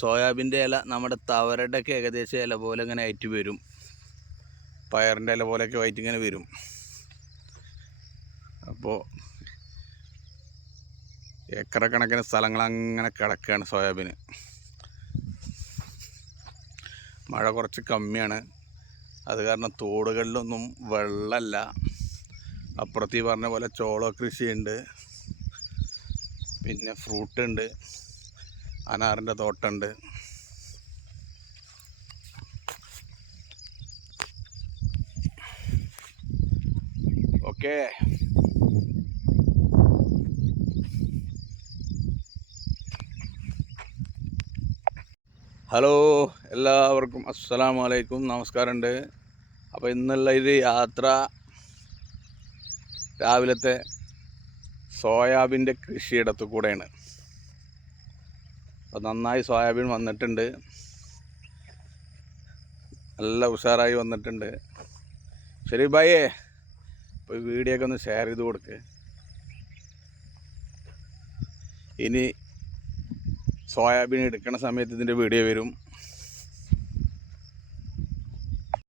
സോയാബീന്റെ ഇല നമ്മുടെ തവരയുടെ ഒക്കെ ഏകദേശം ഇല പോലെ ഇങ്ങനെ ആയിട്ട് വരും. പയറിന്റെ ഇല പോലെയൊക്കെ ആയിട്ട് ഇങ്ങനെ വരും. അപ്പോൾ ഏക്കറ കണക്കിന് സ്ഥലങ്ങൾ അങ്ങനെ കിടക്കുകയാണ് സോയാബീന്. മഴ കുറച്ച് കമ്മിയാണ്. അത് കാരണം തോടുകളിലൊന്നും വെള്ളമല്ല. അപ്പുറത്ത് ഈ പറഞ്ഞ പോലെ ചോള കൃഷിയുണ്ട്. പിന്നെ ഫ്രൂട്ട് ഉണ്ട് അനാറിന്റെ തോട്ടമുണ്ട് ഓക്കെ. ഹലോ എല്ലാവർക്കും അസ്സലാമു അലൈക്കും നമസ്കാരമുണ്ട്. അപ്പോൾ ഇന്നുള്ള ഇത് യാത്ര രാവിലത്തെ സോയാബീന്റെ കൃഷിയിടത്തു കൂടെയാണ്. അപ്പോൾ നന്നായി സോയാബീൻ വന്നിട്ടുണ്ട്. നല്ല ഉഷാറായി വന്നിട്ടുണ്ട്. ശരി ബായേ അപ്പോൾ വീഡിയോ ഒക്കെ ഒന്ന് ഷെയർ ചെയ്ത് കൊടുക്ക്. ഇനി സോയാബീൻ എടുക്കുന്ന സമയത്ത് ഇതിന്റെ വീഡിയോ വരും.